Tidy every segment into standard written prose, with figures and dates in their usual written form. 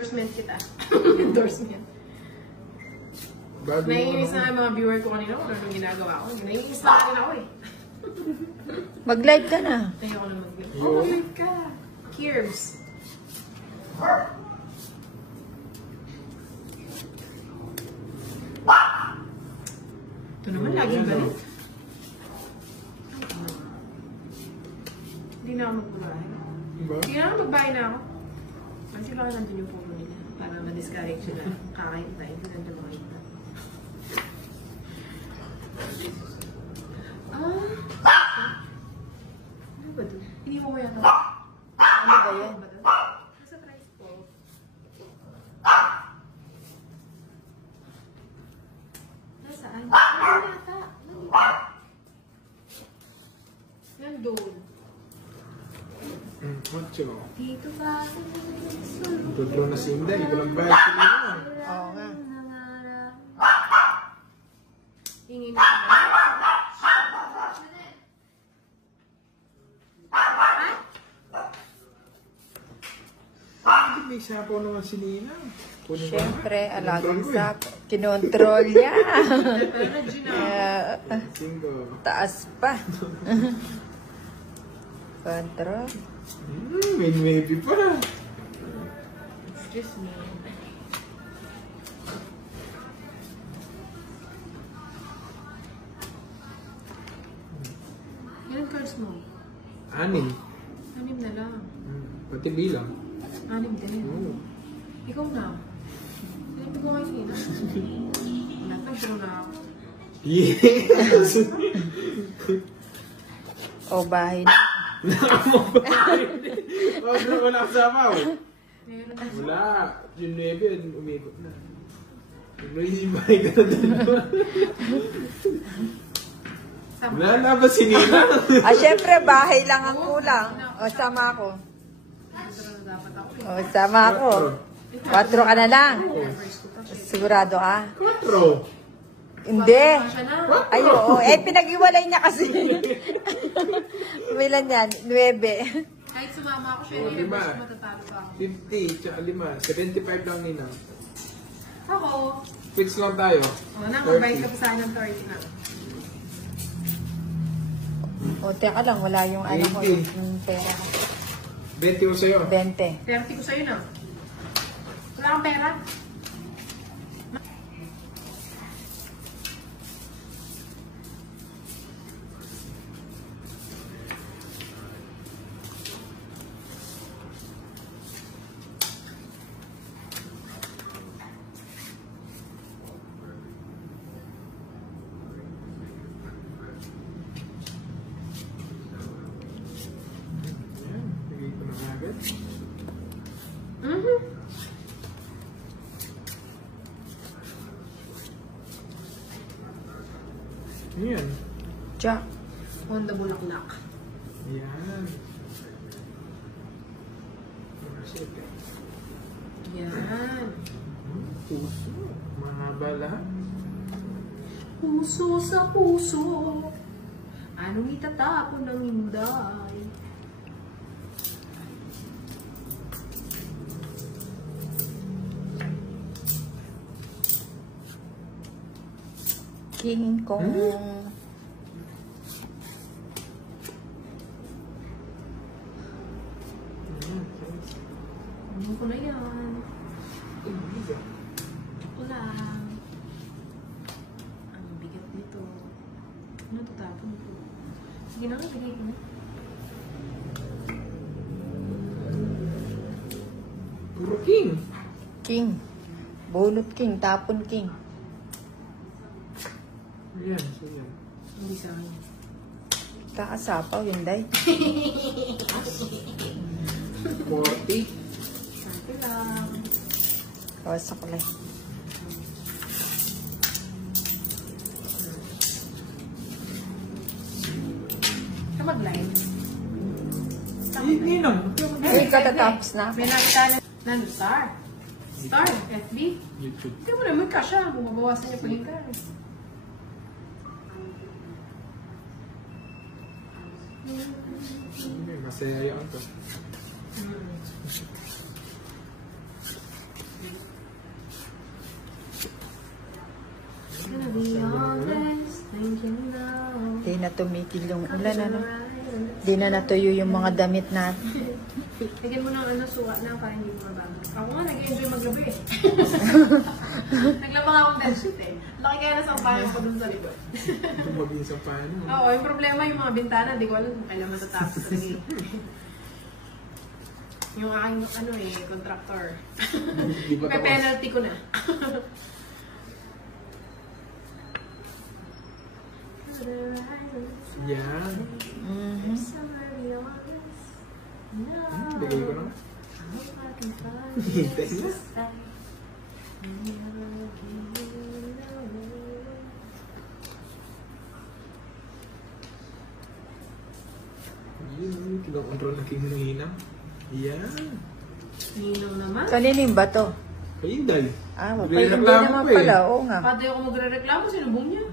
Endorsement kita. Endorsement. Naiinis na mga viewer ko kanina kung ano ginagawa ko. Naiinis na rin ako eh. Mag-live ka na. Ayoko na mag-live. Oh, mag-live ka. Kiers. Ito naman, laging galit. Hindi na ako magbabahay. Hindi na ako magbahay na ako. Kasi baka nandun yung phone nila. Para ma-discourage sila. Kakain tayo. Hindi nandun makita. Ano ba doon? Hindi mo ko yan ako. Ano ba yan? Nasa price po. Nasaan? Nandun yata. Nandun. Macho. Dito ba? Tutlo na si Inday. Walang bayad sa nila. Oo nga. Hingin na siya. May sapaw naman si Nina. Siyempre, alagang sapo. Kinontrol niya. Single. Taas pa. Control. May maybe pa. Excuse me. Ilan cards mo? 6. 6 na lang. Pati bilang. 6 din. Oo. Ikaw na. Sinabi ko kayo sila. Wala pa, sure na ako. Yes! O, bahay na. Wala kasama. Meron na. Wala. Yung 9, umikot na. Yung bahay ka na din. Wala na ba si Nina? Siyempre, bahay lang ang kulang. O, sama ako. O, sama ako. 4 ka na lang. Sigurado ka? 4. Hindi. Ay, oo. Pinag-iwalay niya kasi. Ilan yan? 9. Kahit sumama ako, pero yung first matatalo pa ako. 50, tsaka 5. 75 lang Nina. Ako. Fix lang tayo. O na, mag-buy ka pa sa akin ng 30 na. O, teka lang. Wala yung ano ko. Yung pera ko. 20 ko sa'yo. 20. 30 ko sa'yo na. Wala kang pera? Bigay ko na agad. Ayan. Jack. Honda Bulaklak. Ayan. Yan. Puso. Mahaba lahat. Puso sa puso. Anong itatapon ng Inday? King Kong. Ano ko na yan? Ito lang. Ang bigat nito. Ano tatapon ko? Sige na nga, bigay ko na. Puro king. King. Bunot king. Tapon king. Ayan. So yan. Hindi sa akin. Kakasapaw yun, day. 40. Sante lang. Kawasak ko lang. Ka mag-live. Hindi lang. Ay, katatapos na. May nakita na. Nando, Star. Star, FB. YouTube. Hindi mo naman ka siya. Bumabawasan niya pa yung guys. Masaya yan to. na tumigil yung ulan, ano? Di na natuyo yung mga damit natin. Lagyan mo ng suka na para hindi mo mabago. Ako nga, nag-enjoy maglabi eh. Naglaba nga akong bedsheet eh. Laki kaya na sampahan ko dun sa likod. Tumagin sa paano. Oo, yung problema yung mga bintana, di ko alam kung kailan matatapos talaga eh. Yung aking, contractor. Di ba May tapos? penalty ko na. Yan. Mhm. Bigay ko na. Hintay na. Yun, kinokontrol na kinahina. Yan. Ninong naman. Kanino yung bato? Painday. Ah, May hindi reklamo naman ko eh. pala. Oo nga. Pati ako magre-reklamo, sinubong niya.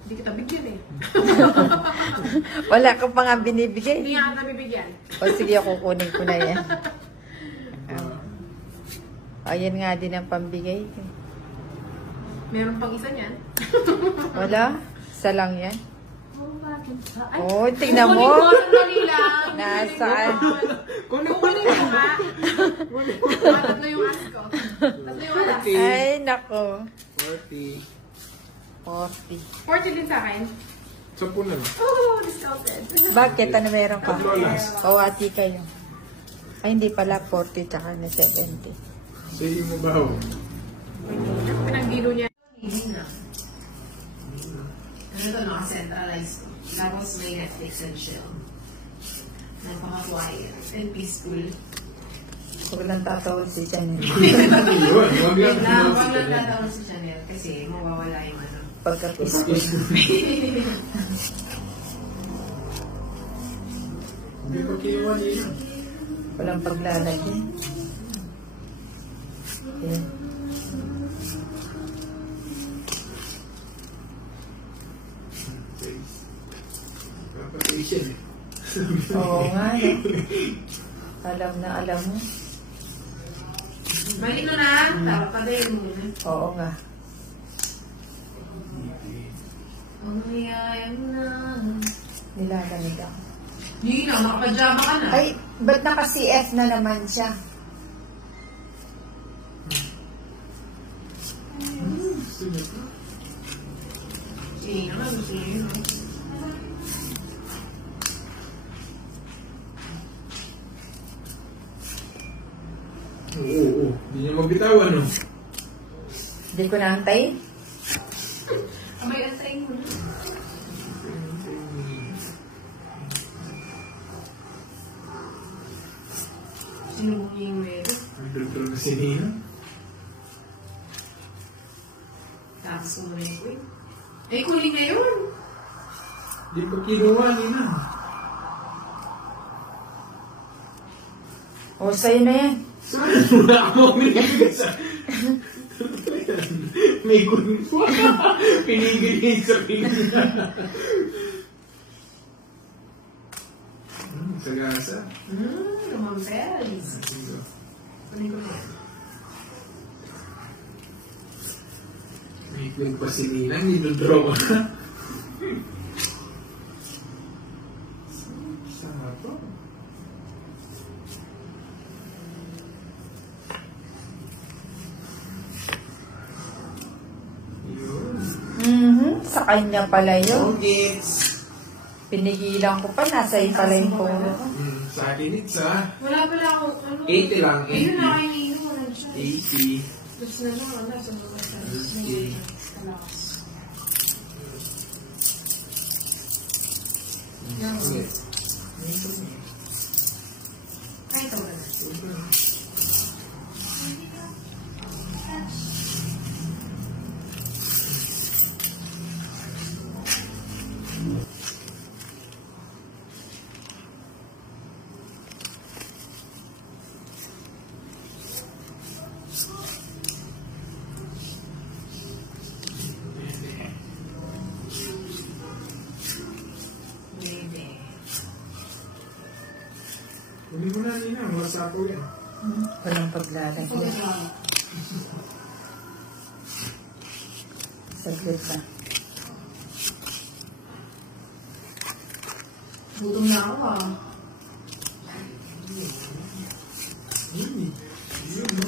Hindi kita bigyan eh. Wala ka pa nga Hindi binibigay. nga kita bibigyan. O sige, kukunin ko na yan. Ayan nga din ang pambigay. Meron pang isa niyan. Wala? Isa lang yan. Ay, Oh, tingnan mo. kukunin ko, sandali lang. Nasaan? Kunin mo Kukunin ko ha. Tatlo yung ask ko. Tatlo yung alas. Ay, nako. 40. 40. 40 din sa akin. 10 na. Oh, discounted. Bakit? Ano meron ka? Lolas. O, ati kayo. Ay, hindi pala 40 tsaka na 70. Sige mo ba ho? Pinagdilo niya. Hindi na. Ano ito, naka-centralize ko. Tapos may Netflix and chill. Napaka-quiet and peaceful. Huwag lang tatawag si Chanel. Yun, wag lang. Huwag lang tatawag si Chanel kasi mawawala yung Pagka-peaceful. Hindi pa kinuha niya. Walang paglalagay. Ayan. Kapatid eh. Oo nga, no? Alam na, alam mo. Magino na, tama pa din muna. Oo nga. Ang niyayang na. Nilalamig ako. Hindi na, nakapajama ka na. Ay, ba't naka-CF na naman siya? Sige naman, gusto niyo yun. Oo. Hindi niya magbitawan, no? Hindi ko naantay. Abay, antayin mo na. Sinubong niya yung meron. Ang dultol na si Nina. Tapos mo na yung queen. Eh, kuling na yun. Hindi pa kinuha, Nina. O, sa'yo na yan. Saan? Wala akong binigay sa... May gunin po. Pinigil niya sa pinigil. Sagasa. Kamampelis. Kunin ko na yan. May itlog pa si Nina, nidodraw ka na. Saan to? Yun. Sa kanya pala yun. Gits. Pinigilan ko pa, nasa pala yung polo. Sa akin, it's ah. Wala pala akong 80 lang, 80. Ayun na kayo nino. Wala siya. 80. Tapos na lang, wala. Sa mga sa Okay. kalakas. Yes. Ay, ito wala. Kunin mo na, Nina. Wasa ko yan. Walang paglalagay. Saglit na. Gutom na ako ah. Yun, no?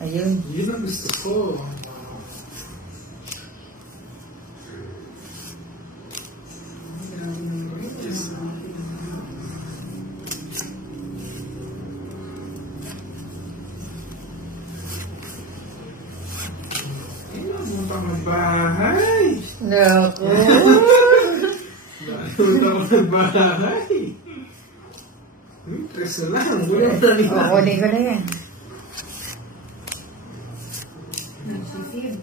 Ayun. Yun ang gusto ko. Ano pa magbahay? Naku. Ano pa magbahay? Preso lang. Wala na nila. Kukunin ko na yan. Nagsisib.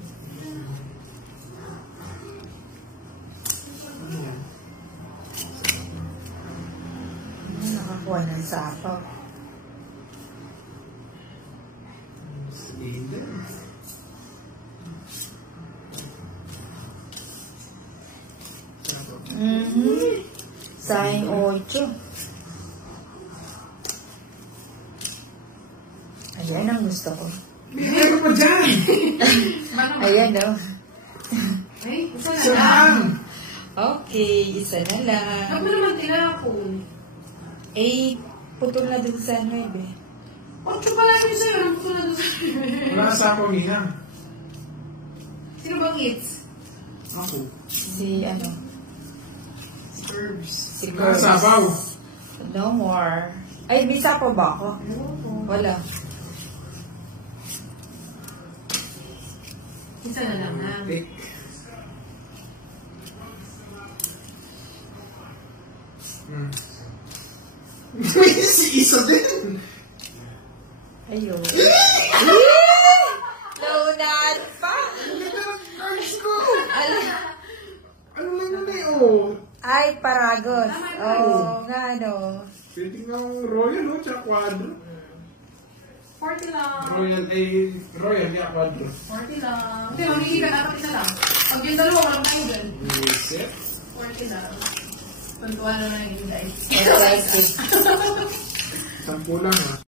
Nakakuha ng sapaw. Sige. Sayang 8. Ayan ang gusto ko. Bigyan ko pa dyan! Ayan o. Ay, isa na lang. Saan? Okay, isa na lang. Huwag mo naman tinapon. Eh, putol na dun sa 9 eh. 8 pala yun sa'yo. Anong gusto na doon sa'yo? Wala sa ako, Mina. Sino bang hits? Ako. Si ano? Herbs. Si Wala Curbs. sa abaw. No more. Ay, may sapaw ba ako? Wala. Isa na lang na. Tik. May si isa din. Ayun. Launan pa! Ang ganda ng cards ko. Ala. Ano lang yun eh, oh. Ay, Paragos. Oo, nga no. Pwede nga ang Royal, oh, tsaka Quadro. 40 lang. Royal, kaya Quadro. 40 lang. Hindi, mamili ka dapat isa lang. Pag yung dalawa, walang tayo dyan. Set. 40 lang. Tuntuan na lang yung guys. Excited. 10 lang, ah.